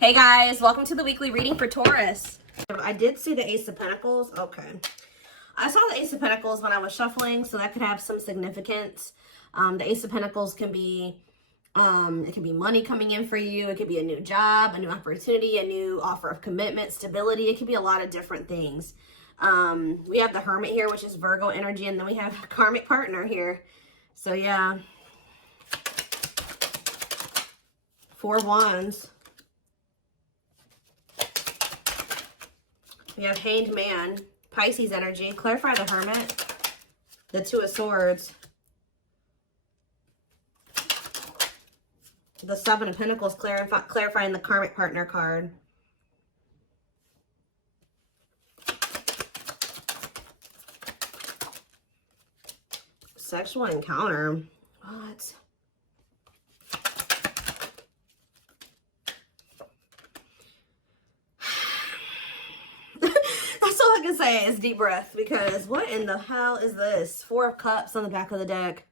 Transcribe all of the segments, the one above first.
Hey guys, welcome to the weekly reading for Taurus. I did see the Ace of Pentacles. Okay. I saw the Ace of Pentacles when I was shuffling, so that could have some significance. The Ace of Pentacles can be, it can be money coming in for you. It could be a new job, a new opportunity, a new offer of commitment, stability. It could be a lot of different things. We have the Hermit here, which is Virgo energy, and then we have a karmic partner here. So yeah. 4 Wands. We have Hanged Man, Pisces energy. Clarify the Hermit. The 2 of Swords. The 7 of Pentacles, clarifying the karmic partner card. Sexual encounter. What? That's all I can say is deep breath, because what in the hell is this? 4 of Cups on the back of the deck.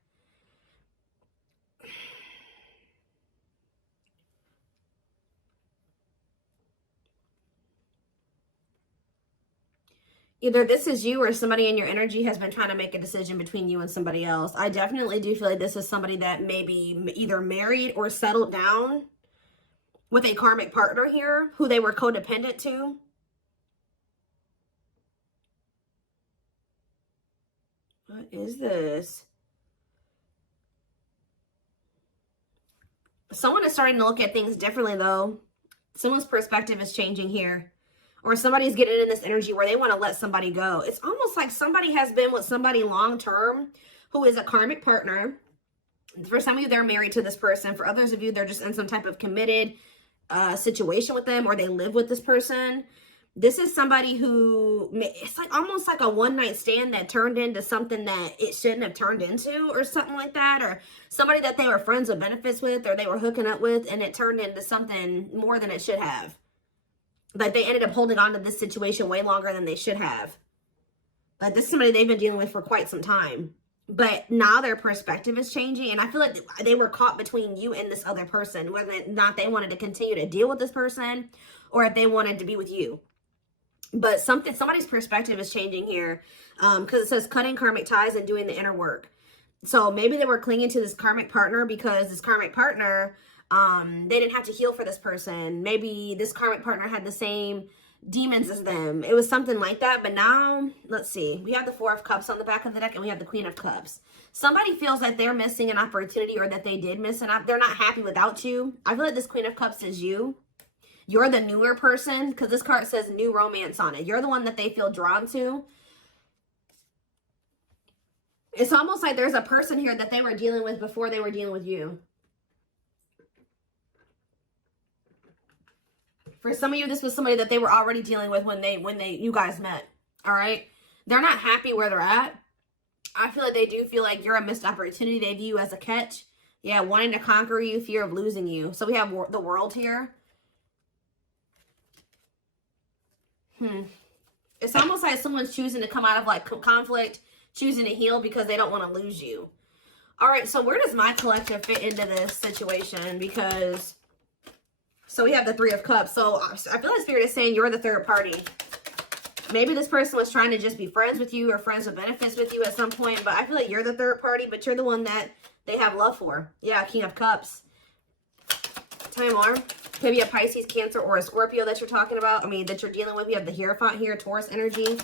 Either this is you or somebody in your energy has been trying to make a decision between you and somebody else. I definitely do feel like this is somebody that may be either married or settled down with a karmic partner here who they were codependent to. What is this? Someone is starting to look at things differently, though. Someone's perspective is changing here. Or somebody's getting in this energy where they want to let somebody go. It's almost like somebody has been with somebody long-term who is a karmic partner. For some of you, they're married to this person. For others of you, they're just in some type of committed situation with them, or they live with this person. This is somebody who, it's like almost like a one-night stand that turned into something that it shouldn't have turned into, or something like that. Or somebody that they were friends with benefits with, or they were hooking up with, and it turned into something more than it should have. Like they ended up holding on to this situation way longer than they should have. Like this is somebody they've been dealing with for quite some time. But now their perspective is changing. And I feel like they were caught between you and this other person. Whether or not they wanted to continue to deal with this person, or if they wanted to be with you. But somebody's perspective is changing here. Because it says cutting karmic ties and doing the inner work. So maybe they were clinging to this karmic partner because this karmic partner, they didn't have to heal for this person. Maybe this karmic partner had the same demons as them. It was something like that. But now, let's see. We have the 4 of Cups on the back of the deck, and we have the Queen of Cups. Somebody feels like they're missing an opportunity, or that they did miss an opportunity. They're not happy without you. I feel like this Queen of Cups is you. You're the newer person, because this card says new romance on it. You're the one that they feel drawn to. It's almost like there's a person here that they were dealing with before they were dealing with you. For some of you, this was somebody that they were already dealing with when you guys met. All right? They're not happy where they're at. I feel like they do feel like you're a missed opportunity. They view you as a catch. Yeah, wanting to conquer you, fear of losing you. So we have the World here. It's almost like someone's choosing to come out of like conflict, choosing to heal because they don't want to lose you. All right, so where does my collective fit into this situation? Because, so we have the 3 of Cups. So I feel like Spirit is saying you're the third party. Maybe this person was trying to just be friends with you or friends with benefits with you at some point. But I feel like you're the third party, but you're the one that they have love for. Yeah, King of Cups. Tell me more. Could be a Pisces, Cancer, or a Scorpio that you're talking about. I mean, that you're dealing with. We have the Hierophant here, Taurus energy.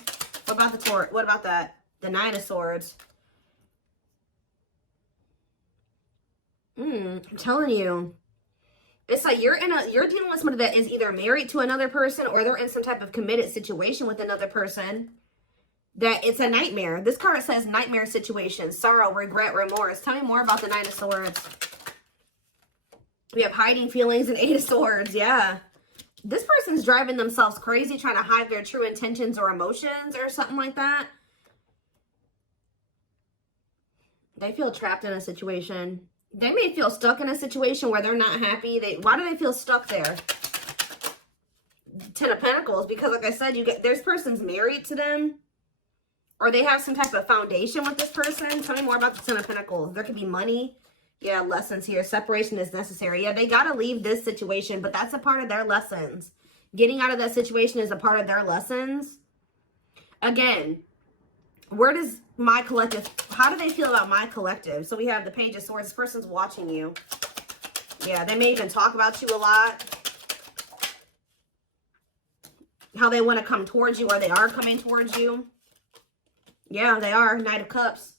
What about the Taurus? What about that? The 9 of Swords. I'm telling you. It's like you're dealing with somebody that is either married to another person, or they're in some type of committed situation with another person. That it's a nightmare. This card says nightmare situation, sorrow, regret, remorse. Tell me more about the 9 of Swords. We have hiding feelings and 8 of Swords. Yeah. This person's driving themselves crazy, trying to hide their true intentions or emotions or something like that. They feel trapped in a situation. They may feel stuck in a situation where they're not happy. Why do they feel stuck there? 10 of Pentacles. Because like I said, this person's married to them. Or they have some type of foundation with this person. Tell me more about the 10 of Pentacles. There could be money Yeah, lessons here. Separation is necessary. Yeah, they got to leave this situation, but that's a part of their lessons. Getting out of that situation is a part of their lessons. Again, where does my collective, how do they feel about my collective? So we have the Page of Swords. This person's watching you. Yeah, they may even talk about you a lot. How they want to come towards you, or they are coming towards you. Yeah, they are. Knight of Cups.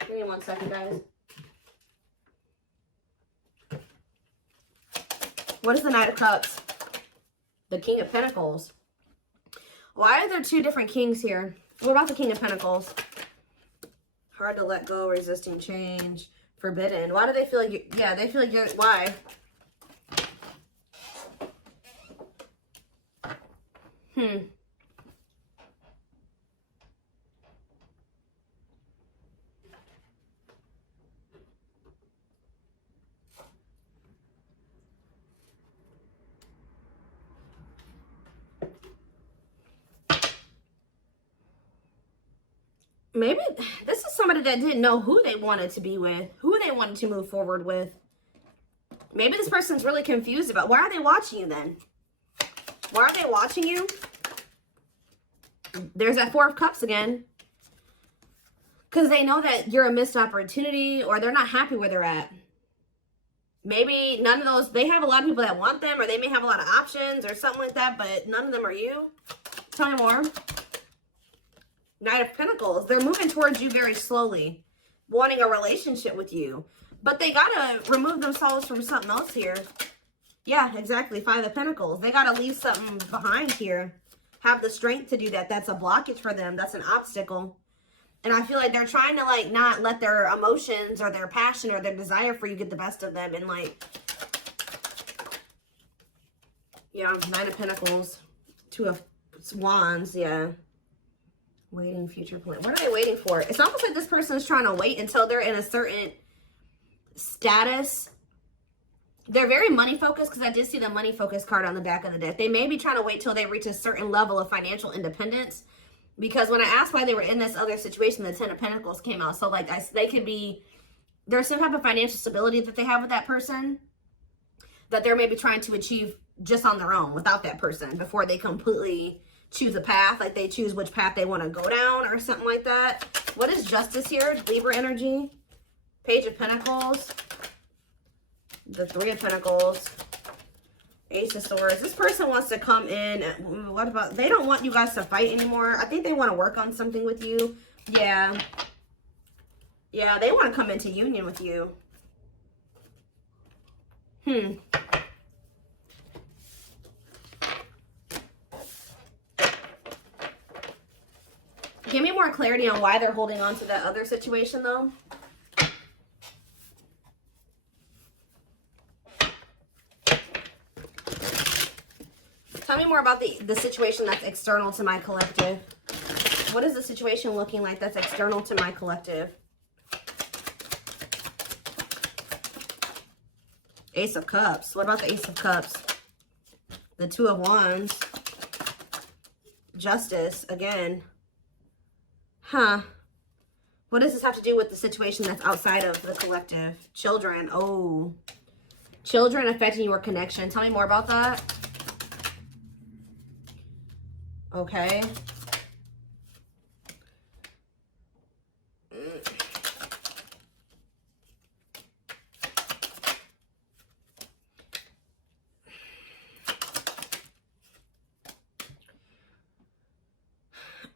Give me 1 second, guys. What is the Knight of Cups? The King of Pentacles. Why are there two different kings here? What about the King of Pentacles? Hard to let go, resisting change, forbidden. Why do they feel like you, yeah, they feel like you're, why? Maybe this is somebody that didn't know who they wanted to be with, who they wanted to move forward with. Maybe this person's really confused about, why are they watching you then? Why are they watching you? There's that Four of Cups again. Because they know that you're a missed opportunity, or they're not happy where they're at. Maybe none of those, they have a lot of people that want them, or they may have a lot of options or something like that, but none of them are you. Tell me more. Knight of Pentacles. They're moving towards you very slowly, wanting a relationship with you. But they got to remove themselves from something else here. Yeah, exactly. Five of Pentacles. They got to leave something behind here. Have the strength to do that. That's a blockage for them. That's an obstacle. And I feel like they're trying to, like, not let their emotions or their passion or their desire for you get the best of them. And, like, yeah, Nine of Pentacles. Two of Wands, yeah. Waiting, future plan. What are they waiting for? It's almost like this person is trying to wait until they're in a certain status. They're very money focused, because I did see the money focused card on the back of the deck. They may be trying to wait till they reach a certain level of financial independence. Because when I asked why they were in this other situation, the Ten of Pentacles came out. So, like, they could be, there's some type of financial stability that they have with that person that they're maybe trying to achieve just on their own without that person before they completely choose a path. Like, they choose which path they want to go down or something like that. What is Justice here? Libra energy. Page of Pentacles. The Three of Pentacles. Ace of Swords. This person wants to come in. What about, they don't want you guys to fight anymore. I think they want to work on something with you. Yeah. Yeah, they want to come into union with you. Give me more clarity on why they're holding on to that other situation, though. Tell me more about the situation that's external to my collective. What is the situation looking like that's external to my collective? Ace of Cups. What about the Ace of Cups? The Two of Wands. Justice, again. Huh. What does this have to do with the situation that's outside of the collective? Children. Oh. Children affecting your connection. Tell me more about that. Okay.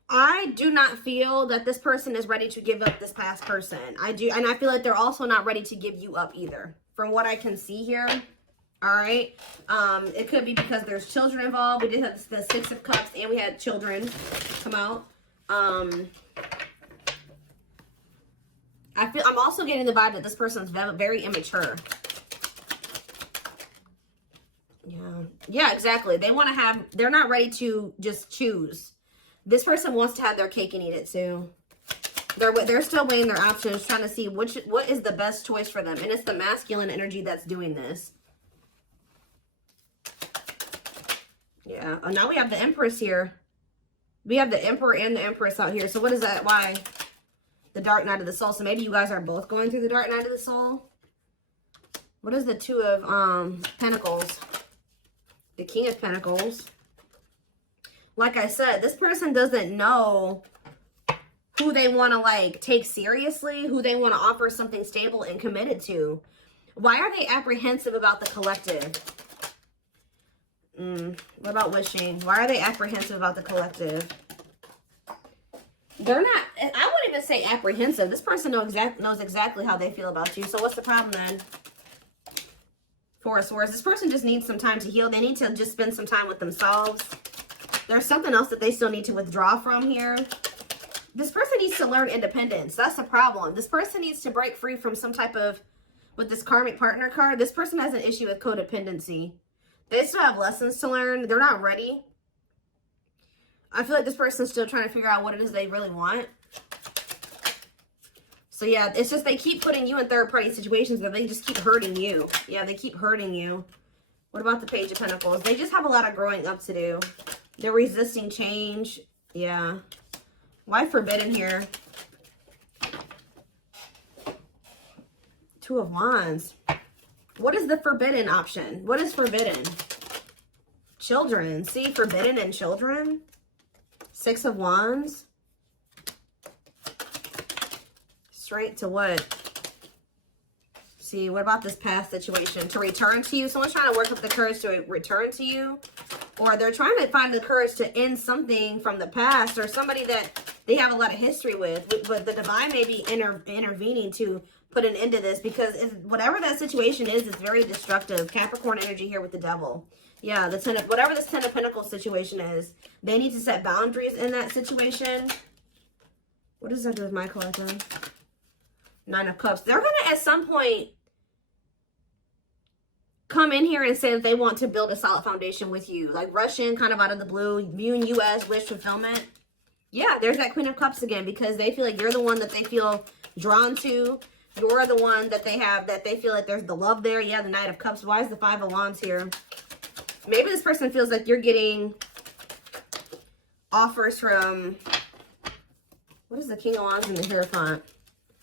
I do not feel that this person is ready to give up this past person. I do, and I feel like they're also not ready to give you up either, from what I can see here. All right. It could be because there's children involved. We did have the Six of Cups, and we had children come out. I'm also getting the vibe that this person's very immature. Yeah, exactly. They want to have, they're not ready to just choose. This person wants to have their cake and eat it too. They're still weighing their options, trying to see what is the best choice for them. And it's the masculine energy that's doing this. Yeah. Oh, now we have the Empress here. We have the Emperor and the Empress out here. So what is that? Why? The Dark Night of the Soul. So maybe you guys are both going through the Dark Night of the Soul. What is the Two of Pentacles? The King of Pentacles. Like I said, this person doesn't know who they want to like take seriously, who they want to offer something stable and committed to. Why are they apprehensive about the collective? What about wishing? Why are they apprehensive about the collective? They're not, I wouldn't even say apprehensive. This person knows exactly how they feel about you. So what's the problem then? Four of Swords. This person just needs some time to heal. They need to just spend some time with themselves. There's something else that they still need to withdraw from here. This person needs to learn independence. That's the problem. This person needs to break free from some type of, with this karmic partner card, this person has an issue with codependency. They still have lessons to learn. They're not ready. I feel like this person's still trying to figure out what it is they really want. So yeah, it's just they keep putting you in third-party situations where they just keep hurting you. Yeah, they keep hurting you. What about the Page of Pentacles? They just have a lot of growing up to do. They're resisting change. Yeah. Why forbidden here? Two of Wands. What is the forbidden option? What is forbidden? Children. See, forbidden and children. Six of Wands. Straight to what? See, what about this past situation? To return to you. Someone's trying to work up the courage to return to you. Or they're trying to find the courage to end something from the past. Or somebody that they have a lot of history with. But the divine may be intervening to put an end to this. Because whatever that situation is, it's very destructive. Capricorn energy here with the Devil. Yeah, the whatever this Ten of Pentacles situation is. They need to set boundaries in that situation. What does that do with my collective? Nine of Cups. They're going to, at some point, come in here and say that they want to build a solid foundation with you. Like rush in kind of out of the blue, viewing you as wish fulfillment. Yeah, there's that Queen of Cups again because they feel like you're the one that they feel drawn to. You're the one that they have, that they feel like there's the love there. Yeah, the Knight of Cups. Why is the Five of Wands here? Maybe this person feels like you're getting offers from, what is the King of Wands and the Hierophant?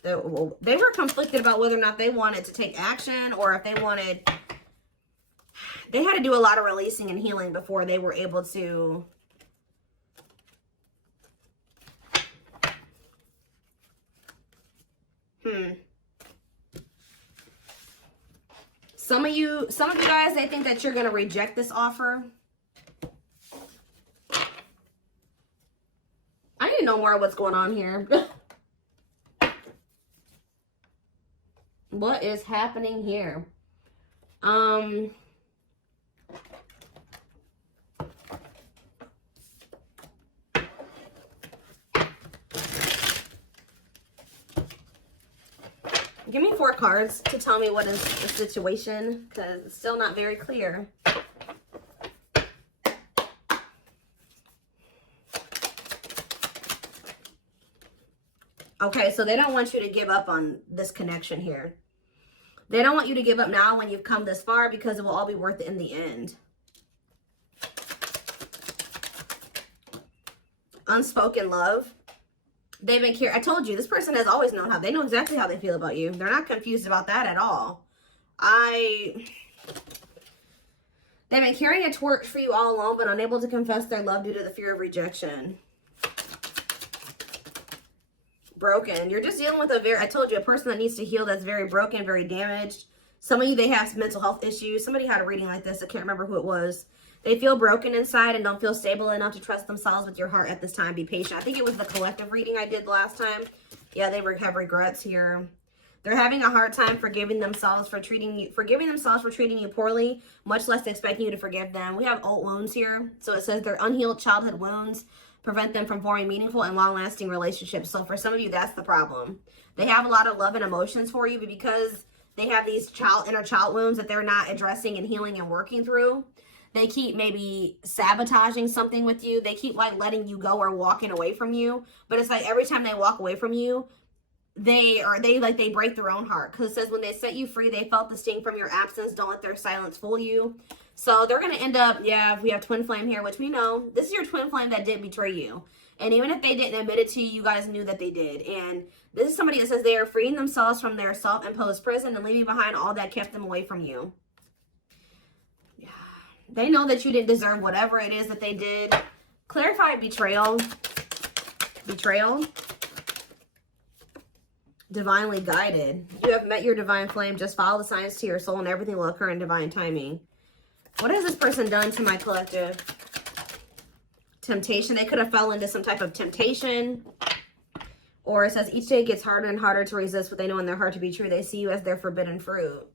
They were conflicted about whether or not they wanted to take action or if they wanted, they had to do a lot of releasing and healing before they were able to Some of you guys, they think that you're going to reject this offer. I need to know more what's going on here. What is happening here? Give me 4 cards to tell me what is the situation, because it's still not very clear. Okay, so they don't want you to give up on this connection here. They don't want you to give up now when you've come this far because it will all be worth it in the end. Unspoken love. They've been I told you, this person has always known how. They know exactly how they feel about you. They're not confused about that at all. They've been carrying a torch for you all along, but unable to confess their love due to the fear of rejection. Broken. You're just dealing with I told you, a person that needs to heal, that's very broken, very damaged. Some of you, they have some mental health issues. Somebody had a reading like this. I can't remember who it was. They feel broken inside and don't feel stable enough to trust themselves with your heart at this time. Be patient. I think it was the collective reading I did last time. Yeah, they have regrets here. They're having a hard time forgiving themselves for treating you poorly, much less expecting you to forgive them. We have old wounds here. So it says their unhealed childhood wounds prevent them from forming meaningful and long-lasting relationships. So for some of you, that's the problem. They have a lot of love and emotions for you, but because they have these inner child wounds that they're not addressing and healing and working through, they keep maybe sabotaging something with you. They keep like letting you go or walking away from you. But it's like every time they walk away from you, they break their own heart. Because it says when they set you free, they felt the sting from your absence. Don't let their silence fool you. So they're going to end up, yeah, we have twin flame here, which we know. This is your twin flame that did betray you. And even if they didn't admit it to you, you guys knew that they did. And this is somebody that says they are freeing themselves from their self-imposed prison and leaving behind all that kept them away from you. Yeah. They know that you didn't deserve whatever it is that they did. Clarify betrayal. Betrayal. Divinely guided. You have met your divine flame. Just follow the signs to your soul and everything will occur in divine timing. What has this person done to my collective? Temptation. They could have fell into some type of temptation. Or it says each day gets harder and harder to resist what they know in their heart to be true. They see you as their forbidden fruit.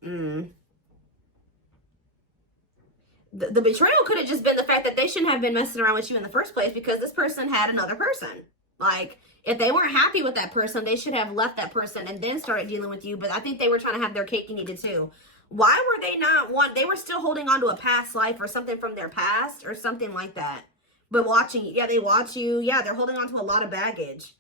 The betrayal could have just been the fact that they shouldn't have been messing around with you in the first place because this person had another person. Like, if they weren't happy with that person, they should have left that person and then started dealing with you. But I think they were trying to have their cake and eat it too. Why were they not they were still holding on to a past life or something from their past or something like that. But watching, yeah, they watch you. Yeah, they're holding on to a lot of baggage.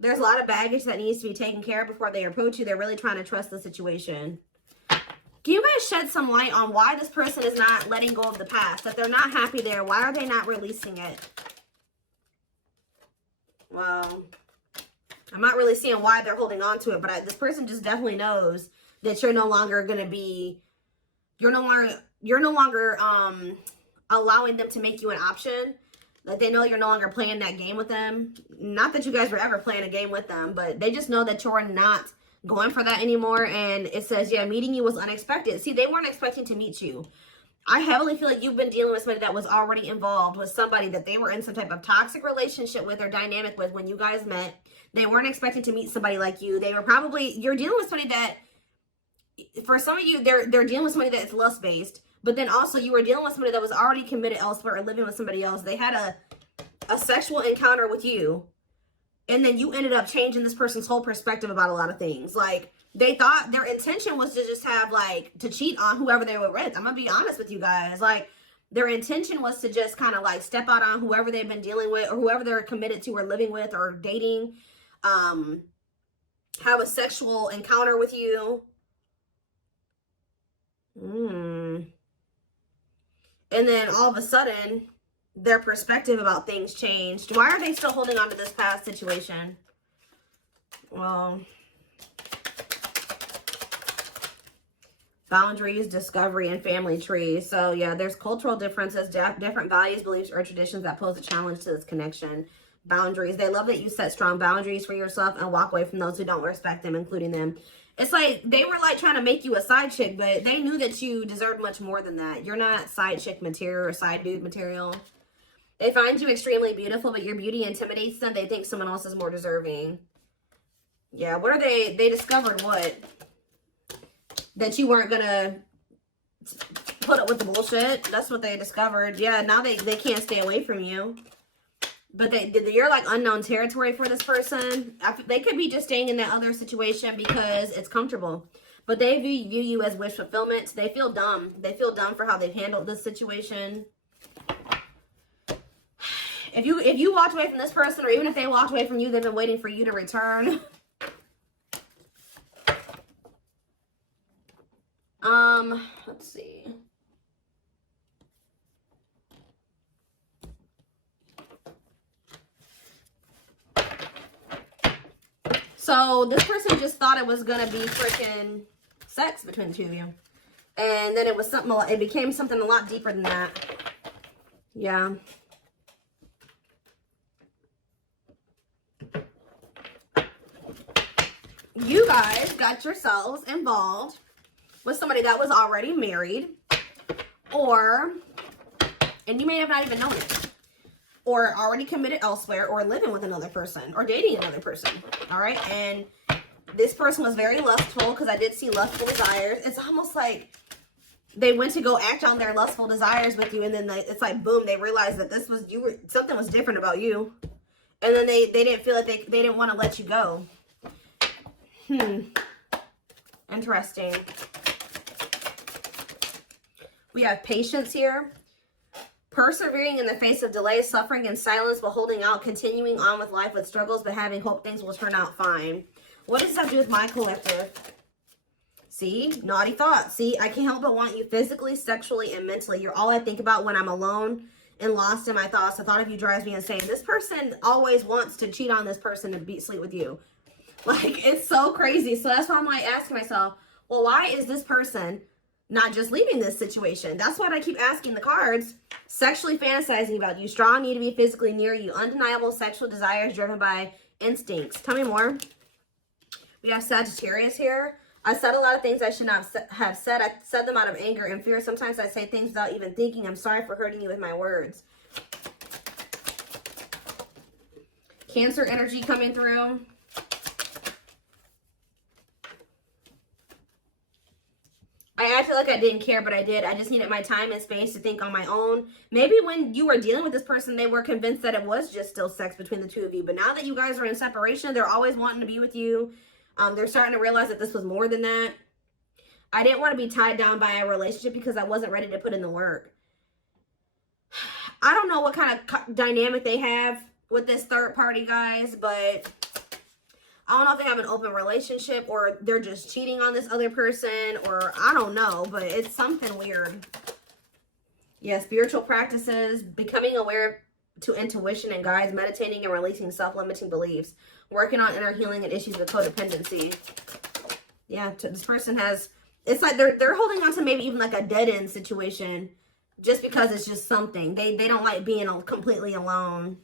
There's a lot of baggage that needs to be taken care of before they approach you. They're really trying to trust the situation. Can you guys shed some light on why this person is not letting go of the past? That they're not happy there. Why are they not releasing it? Well, I'm not really seeing why they're holding on to it, but this person just definitely knows that you're no longer going to be, you're no longer allowing them to make you an option. Like, they know you're no longer playing that game with them. Not that you guys were ever playing a game with them, but they just know that you're not going for that anymore. And it says, yeah, meeting you was unexpected. See, they weren't expecting to meet you. I heavily feel like you've been dealing with somebody that was already involved with somebody that they were in some type of toxic relationship with or dynamic with when you guys met. They weren't expecting to meet somebody like you. They were probably, you're dealing with somebody that, for some of you, they're dealing with somebody that's lust-based. But then also you were dealing with somebody that was already committed elsewhere or living with somebody else. They had a sexual encounter with you. And then you ended up changing this person's whole perspective about a lot of things. Like, they thought their intention was to just have, like, to cheat on whoever they were with. I'm going to be honest with you guys. Like, their intention was to just kind of, like, step out on whoever they've been dealing with or whoever they're committed to or living with or dating. Have a sexual encounter with you. And then all of a sudden, their perspective about things changed. Why are they still holding on to this past situation? Well, boundaries, discovery, and family trees. So yeah, there's cultural differences, different values, beliefs, or traditions that pose a challenge to this connection. Boundaries. They love that you set strong boundaries for yourself and walk away from those who don't respect them, including them. It's like they were like trying to make you a side chick, but they knew that you deserved much more than that. You're not side chick material or side dude material. They find you extremely beautiful, but your beauty intimidates them. They think someone else is more deserving. Yeah, what are they? They discovered what? That you weren't going to put up with the bullshit. That's what they discovered. Yeah, now they can't stay away from you. But you're like unknown territory for this person. They could be just staying in that other situation because it's comfortable. But they view you as wish fulfillment. They feel dumb. They feel dumb for how they've handled this situation. If you walked away from this person, or even if they walked away from you, they've been waiting for you to return. Let's see. So this person just thought it was gonna be freaking sex between the two of you, and then it was something. It became something a lot deeper than that. Yeah. You guys got yourselves involved with somebody that was already married, and you may have not even known it, or already committed elsewhere, or living with another person, or dating another person, all right? And this person was very lustful, because I did see lustful desires. It's almost like they went to go act on their lustful desires with you, and then it's like, boom, they realized that something was different about you, and then they didn't feel like they didn't want to let you go. Interesting. We have patience here. Persevering in the face of delay, suffering, and silence, while holding out, continuing on with life with struggles, but having hope things will turn out fine. What does that do with my collective? See, naughty thoughts. See, I can't help but want you physically, sexually, and mentally. You're all I think about when I'm alone and lost in my thoughts. The thought of you drives me insane. This person always wants to cheat on this person and sleep with you. Like, it's so crazy. So that's why I'm like asking myself, well, why is this person not just leaving this situation? That's what I keep asking the cards. Sexually fantasizing about you. Strong need to be physically near you. Undeniable sexual desires driven by instincts. Tell me more. We have Sagittarius here. I said a lot of things I should not have said. I said them out of anger and fear. Sometimes I say things without even thinking. I'm sorry for hurting you with my words. Cancer energy coming through. I acted like I didn't care, but I did. I just needed my time and space to think on my own. Maybe when you were dealing with this person, they were convinced that it was just still sex between the two of you. But now that you guys are in separation, they're always wanting to be with you. They're starting to realize that this was more than that. I didn't want to be tied down by a relationship because I wasn't ready to put in the work. I don't know what kind of dynamic they have with this third party, guys, but I don't know if they have an open relationship or they're just cheating on this other person, or I don't know, but it's something weird. Yeah, spiritual practices, becoming aware to intuition and guides, meditating and releasing self-limiting beliefs, working on inner healing and issues with codependency. Yeah, this person has, it's like they're holding on to maybe even like a dead-end situation just because it's just something. They don't like being completely alone.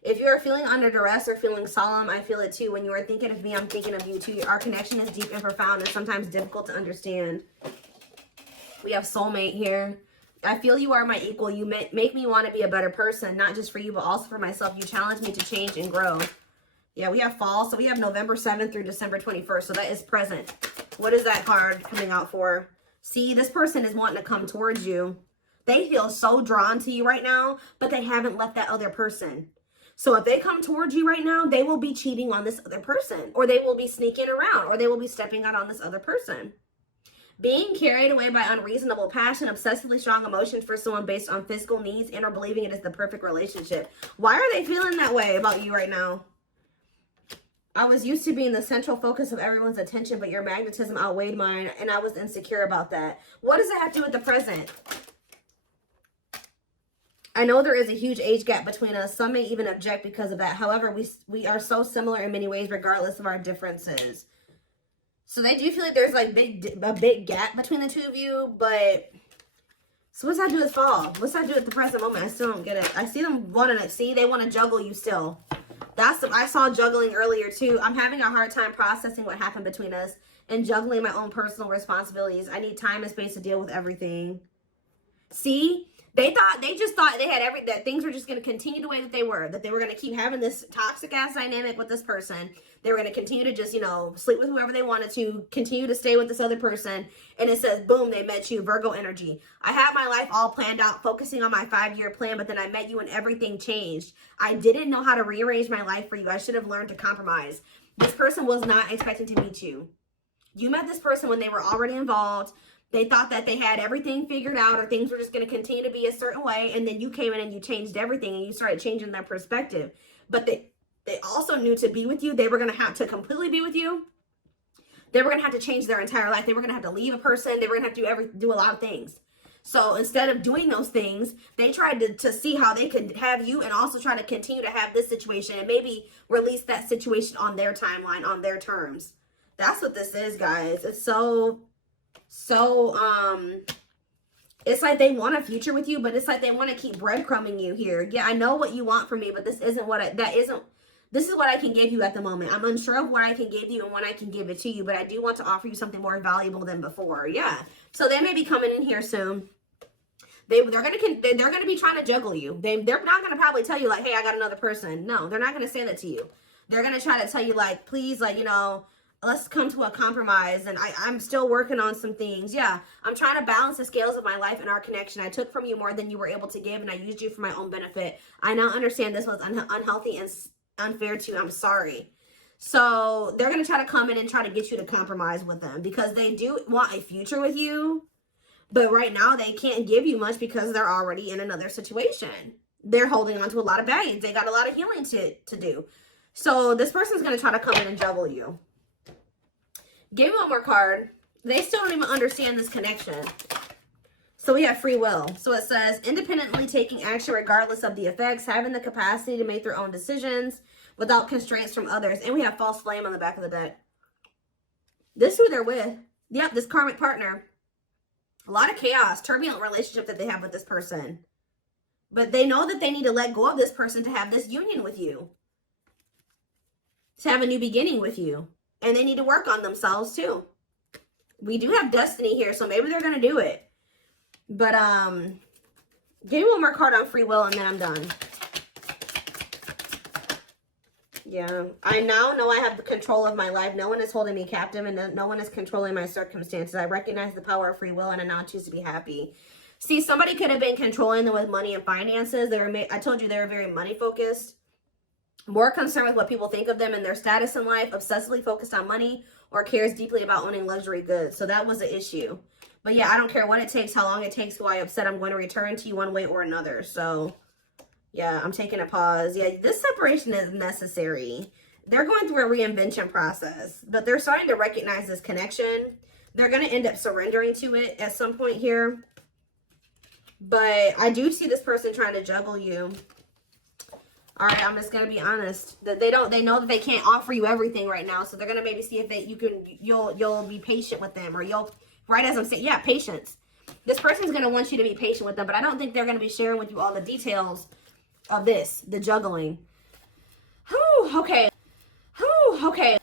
If you're feeling under duress or feeling solemn, I feel it too. When you are thinking of me, I'm thinking of you too. Our connection is deep and profound and sometimes difficult to understand. We have soulmate here. I feel you are my equal. You make me want to be a better person, not just for you, but also for myself. You challenge me to change and grow. Yeah, we have fall. So we have November 7th through December 21st. So that is present. What is that card coming out for? See, this person is wanting to come towards you. They feel so drawn to you right now, but they haven't left that other person. So if they come towards you right now, they will be cheating on this other person, or they will be sneaking around, or they will be stepping out on this other person. Being carried away by unreasonable passion, obsessively strong emotions for someone based on physical needs, and or believing it is the perfect relationship. Why are they feeling that way about you right now? I was used to being the central focus of everyone's attention, but your magnetism outweighed mine, and I was insecure about that. What does it have to do with the present? I know there is a huge age gap between us. Some may even object because of that. However, we are so similar in many ways, regardless of our differences. So they do feel like there's like a big gap between the two of you, but so what's that do with fall? What's that do with the present moment? I still don't get it. I see them wanting to see, they want to juggle you still. I saw juggling earlier too. I'm having a hard time processing what happened between us and juggling my own personal responsibilities. I need time and space to deal with everything. See? They just thought they had that things were just going to continue the way that they were going to keep having this toxic ass dynamic with this person. They were going to continue to just, sleep with whoever they wanted to, continue to stay with this other person. And it says, boom, they met you, Virgo energy. I had my life all planned out, focusing on my 5-year plan, but then I met you and everything changed. I didn't know how to rearrange my life for you. I should have learned to compromise. This person was not expecting to meet you. You met this person when they were already involved. They thought that they had everything figured out, or things were just going to continue to be a certain way. And then you came in and you changed everything, and you started changing their perspective. But they also knew to be with you, they were going to have to completely be with you. They were going to have to change their entire life. They were going to have to leave a person. They were going to have to do a lot of things. So instead of doing those things, they tried to see how they could have you and also try to continue to have this situation and maybe release that situation on their timeline, on their terms. That's what this is, guys. It's so it's like they want a future with you, but it's like they want to keep breadcrumbing you here. Yeah, I know what you want from me, but this isn't this is what I can give you at the moment. I'm unsure of what I can give you and when I can give it to you, but I do want to offer you something more valuable than before. Yeah. So they may be coming in here soon. They're gonna be trying to juggle you. They're not gonna probably tell you like, hey, I got another person. No, they're not gonna say that to you. They're gonna try to tell you like, please, like, let's come to a compromise, and I'm still working on some things. Yeah, I'm trying to balance the scales of my life and our connection. I took from you more than you were able to give, and I used you for my own benefit. I now understand this was unhealthy and unfair to you. I'm sorry. So they're going to try to come in and try to get you to compromise with them because they do want a future with you. But right now they can't give you much because they're already in another situation. They're holding on to a lot of baggage. They got a lot of healing to do. So this person's going to try to come in and juggle you. Give me one more card. They still don't even understand this connection. So we have free will. So it says independently taking action regardless of the effects, having the capacity to make their own decisions without constraints from others. And we have false flame on the back of the deck. This is who they're with. Yep, this karmic partner. A lot of chaos, turbulent relationship that they have with this person. But they know that they need to let go of this person to have this union with you. To have a new beginning with you. And they need to work on themselves too. We do have destiny here, so maybe they're going to do it. But, give me one more card on free will and then I'm done. Yeah, I now know I have the control of my life. No one is holding me captive and no one is controlling my circumstances. I recognize the power of free will and I now choose to be happy. See, somebody could have been controlling them with money and finances. I told you they were very money focused. More concerned with what people think of them and their status in life. Obsessively focused on money or cares deeply about owning luxury goods. So that was the issue. But yeah, I don't care what it takes, how long it takes, who I upset. I'm going to return to you one way or another. So yeah, I'm taking a pause. Yeah, this separation is necessary. They're going through a reinvention process, but they're starting to recognize this connection. They're going to end up surrendering to it at some point here. But I do see this person trying to juggle you. All right, I'm just going to be honest. That they know that they can't offer you everything right now. So they're going to maybe see if you'll be patient with them, or right as I'm saying, yeah, patience. This person's going to want you to be patient with them, but I don't think they're going to be sharing with you all the details of this, the juggling. Whew, okay. Whew, okay.